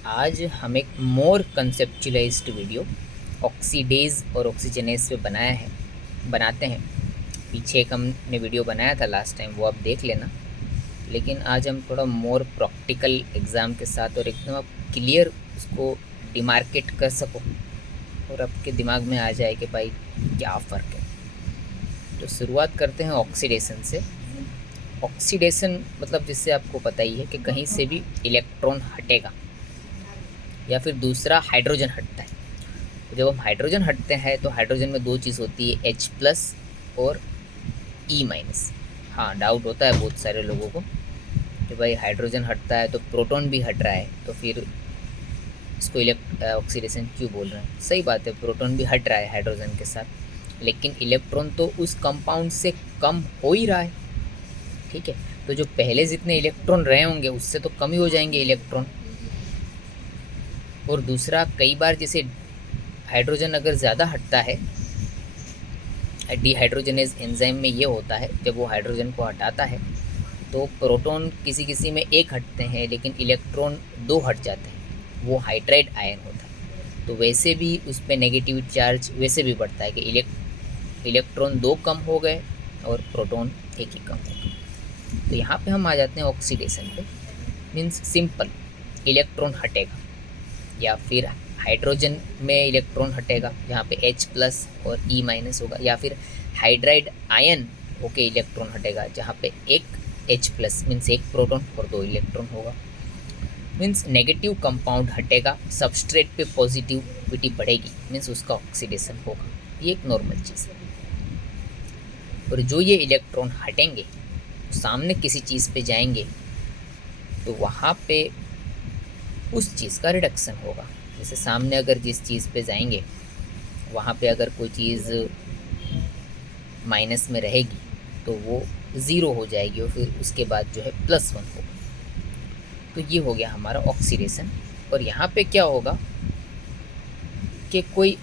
आज हम एक मोर कंसेप्चुलाइज्ड वीडियो ऑक्सीडेज और ऑक्सीजनेज पे बनाते हैं। पीछे एक हमने वीडियो बनाया था लास्ट टाइम, वो आप देख लेना। लेकिन आज हम थोड़ा मोर प्रैक्टिकल एग्ज़ाम के साथ और एकदम आप क्लियर उसको डिमार्केट कर सको और आपके दिमाग में आ जाए कि भाई क्या फ़र्क है। तो शुरुआत करते हैं ऑक्सीडेशन से। ऑक्सीडेशन मतलब जिससे आपको पता ही है कि कहीं से भी इलेक्ट्रॉन हटेगा या फिर दूसरा हाइड्रोजन हटता है। तो जब हम हाइड्रोजन हटते हैं तो हाइड्रोजन में दो चीज़ होती है, H+ और E-। हाँ, डाउट होता है बहुत सारे लोगों को कि भाई हाइड्रोजन हटता है तो प्रोटॉन भी हट रहा है, तो फिर इसको ऑक्सीडेशन क्यों बोल रहे हैं। सही बात है, प्रोटॉन भी हट रहा है हाइड्रोजन के साथ, लेकिन इलेक्ट्रॉन तो उस कंपाउंड से कम हो ही रहा है। ठीक है, तो जो पहले जितने इलेक्ट्रॉन रहे होंगे उससे तो कम ही हो जाएंगे इलेक्ट्रॉन। और दूसरा, कई बार जैसे हाइड्रोजन अगर ज़्यादा हटता है, डिहाइड्रोजनेज एंजाइम में ये होता है, जब वो हाइड्रोजन को हटाता है तो प्रोटॉन किसी किसी में एक हटते हैं लेकिन इलेक्ट्रॉन दो हट जाते हैं, वो हाइड्राइड आयन होता है। तो वैसे भी उस पर नेगेटिव चार्ज वैसे भी बढ़ता है कि इलेक्ट्रॉन दो कम हो गए और प्रोटॉन एक ही कम हो गए। तो यहाँ पे हम आ जाते हैं ऑक्सीडेशन पे। मीन्स सिंपल, इलेक्ट्रॉन हटेगा या फिर हाइड्रोजन में इलेक्ट्रॉन हटेगा जहाँ पे H+ और E- होगा, या फिर हाइड्राइड आयन होके इलेक्ट्रॉन हटेगा जहाँ पे एक H+ मीन्स एक प्रोटॉन और दो इलेक्ट्रॉन होगा। मीन्स नेगेटिव कंपाउंड हटेगा, सबस्ट्रेट पे पॉजिटिविटी बढ़ेगी, मीन्स उसका ऑक्सीडेशन होगा। ये एक नॉर्मल चीज़ है। और जो ये इलेक्ट्रॉन हटेंगे सामने किसी चीज़ पे जाएंगे तो वहाँ पे उस चीज़ का रिडक्शन होगा। जैसे सामने अगर जिस चीज़ पे जाएंगे वहाँ पे अगर कोई चीज़ माइनस में रहेगी तो वो ज़ीरो हो जाएगी और फिर उसके बाद जो है +1 होगा। तो ये हो गया हमारा ऑक्सीडेशन। और यहाँ पे क्या होगा कि कोई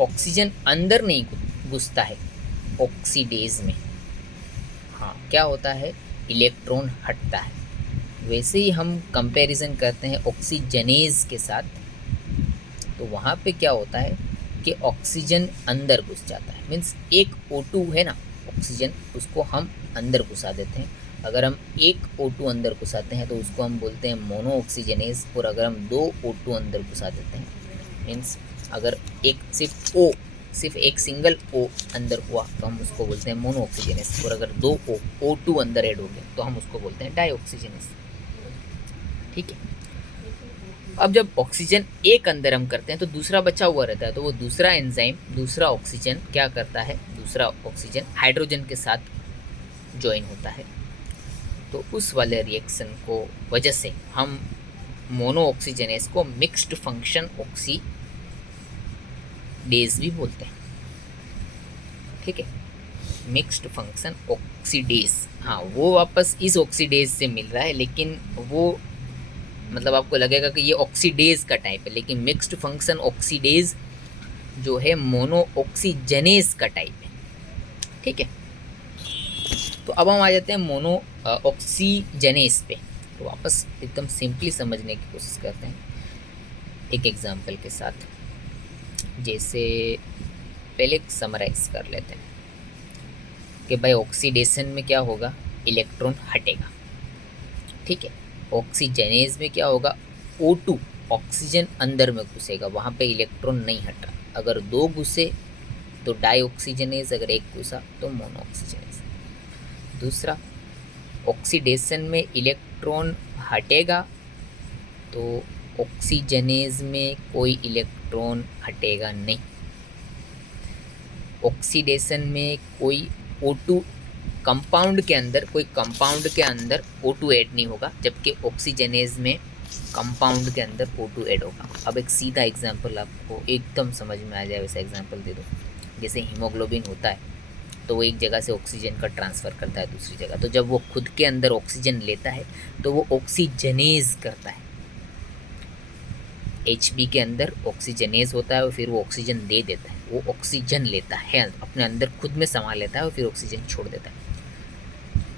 ऑक्सीजन अंदर नहीं घुसता है ऑक्सीडेज में। हाँ, क्या होता है, इलेक्ट्रॉन हटता है। वैसे ही हम कंपैरिजन करते हैं ऑक्सीजनेज के साथ, तो वहाँ पे क्या होता है कि ऑक्सीजन अंदर घुस जाता है। मीन्स एक O2 है ना ऑक्सीजन, उसको हम अंदर घुसा देते हैं। अगर हम एक O2 अंदर घुसाते हैं तो उसको हम बोलते हैं मोनो ऑक्सीजनेज। और अगर हम दो O2 अंदर घुसा देते हैं, मीन्स अगर सिर्फ एक सिंगल O अंदर हुआ तो हम उसको बोलते हैं मोनो ऑक्सीजनेज। और अगर दो O2 अंदर ऐड हो गए तो हम उसको बोलते हैं डाई ऑक्सीजनेज। ठीक है, अब जब ऑक्सीजन एक अंदर हम करते हैं तो दूसरा बचा हुआ रहता है, तो वो दूसरा एंजाइम दूसरा ऑक्सीजन क्या करता है, दूसरा ऑक्सीजन हाइड्रोजन के साथ ज्वाइन होता है। तो उस वाले रिएक्शन को वजह से हम मोनो ऑक्सीजनेज को मिक्स्ड फंक्शन ऑक्सीडेज भी बोलते हैं। ठीक है, मिक्स्ड फंक्शन ऑक्सीडेज। हाँ, वो वापस इस ऑक्सीडेज से मिल रहा है, लेकिन वो मतलब आपको लगेगा कि ये ऑक्सीडेज का टाइप है, लेकिन मिक्स्ड फंक्शन ऑक्सीडेज जो है मोनो ऑक्सीजनेज का टाइप है। ठीक है, तो अब हम आ जाते हैं मोनो ऑक्सीजनेज पे। तो वापस एकदम सिंपली समझने की कोशिश करते हैं एक एग्जांपल के साथ। जैसे पहले समराइज कर लेते हैं कि भाई ऑक्सीडेशन में क्या होगा, इलेक्ट्रॉन हटेगा। ठीक है, ऑक्सीजनेज में क्या होगा, O2 ऑक्सीजन अंदर में घुसेगा, वहाँ पे इलेक्ट्रॉन नहीं हटा। अगर दो घुसे तो डाई ऑक्सीजनेज, अगर एक घुसा तो मोनो ऑक्सीजनेज। दूसरा, ऑक्सीडेशन में इलेक्ट्रॉन हटेगा तो ऑक्सीजनेज में कोई इलेक्ट्रॉन हटेगा नहीं। ऑक्सीडेशन में कोई O2 कंपाउंड के अंदर O2 ऐड नहीं होगा, जबकि ऑक्सीजनेज में कंपाउंड के अंदर O2 ऐड होगा। अब एक सीधा एग्जांपल आपको एकदम समझ में आ जाए वैसा एग्जांपल दे दो। जैसे हीमोग्लोबिन होता है तो वो एक जगह से ऑक्सीजन का ट्रांसफ़र करता है दूसरी जगह, तो जब वो खुद के अंदर ऑक्सीजन लेता है तो वो ऑक्सीजनेज करता है। HB के अंदर ऑक्सीजनेज होता है और फिर वो ऑक्सीजन दे देता है, वो ऑक्सीजन लेता है अपने अंदर, खुद में समा लेता है और फिर ऑक्सीजन छोड़ देता है।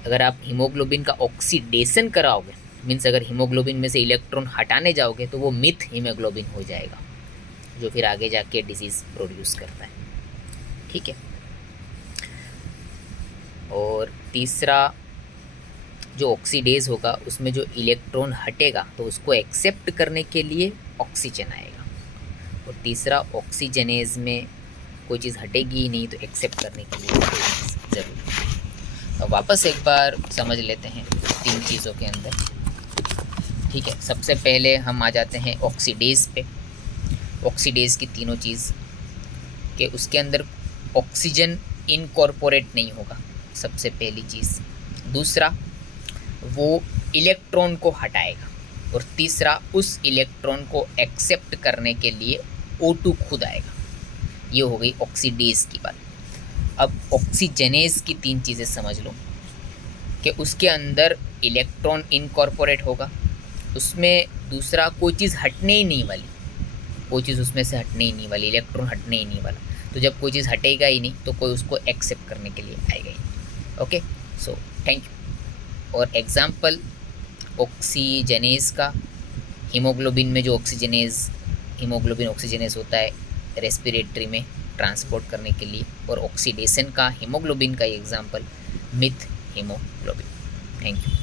अगर आप हीमोग्लोबिन का ऑक्सीडेशन कराओगे मीन्स अगर हीमोग्लोबिन में से इलेक्ट्रॉन हटाने जाओगे तो वो मिथ हीमोग्लोबिन हो जाएगा, जो फिर आगे जाके डिजीज़ प्रोड्यूस करता है। ठीक है। और तीसरा जो ऑक्सीडेज होगा उसमें जो इलेक्ट्रॉन हटेगा तो उसको एक्सेप्ट करने के लिए ऑक्सीजन आएगा, और तीसरा ऑक्सीजनेज में कोई चीज़ हटेगी ही नहीं तो एक्सेप्ट करने के लिए कोई चीज़ ज़रूरी है। तो वापस एक बार समझ लेते हैं 3 चीज़ों के अंदर। ठीक है, सबसे पहले हम आ जाते हैं ऑक्सीडेज पे। ऑक्सीडेज की तीनों चीज़ कि उसके अंदर ऑक्सीजन इनकॉर्पोरेट नहीं होगा, सबसे पहली चीज़। दूसरा, वो इलेक्ट्रॉन को हटाएगा, और तीसरा, उस इलेक्ट्रॉन को एक्सेप्ट करने के लिए O2 खुद आएगा। ये हो गई ऑक्सीडेज की बात। अब ऑक्सीजनेज की 3 चीज़ें समझ लो कि उसके अंदर इलेक्ट्रॉन इनकॉर्पोरेट होगा, उसमें दूसरा कोई चीज़ हटने ही नहीं वाली, कोई चीज़ उसमें से हटने ही नहीं वाली, इलेक्ट्रॉन हटने ही नहीं वाला। तो जब कोई चीज़ हटेगा ही नहीं तो कोई उसको एक्सेप्ट करने के लिए आएगा ही नहीं। Okay, so thank you. और एग्जाम्पल ऑक्सीजनेज का, हीमोग्लोबिन में जो हीमोग्लोबिन ऑक्सीजनेज होता है रेस्पिरेटरी में ट्रांसपोर्ट करने के लिए, और ऑक्सीडेशन का हीमोग्लोबिन का example myth haemoglobin. Thank you.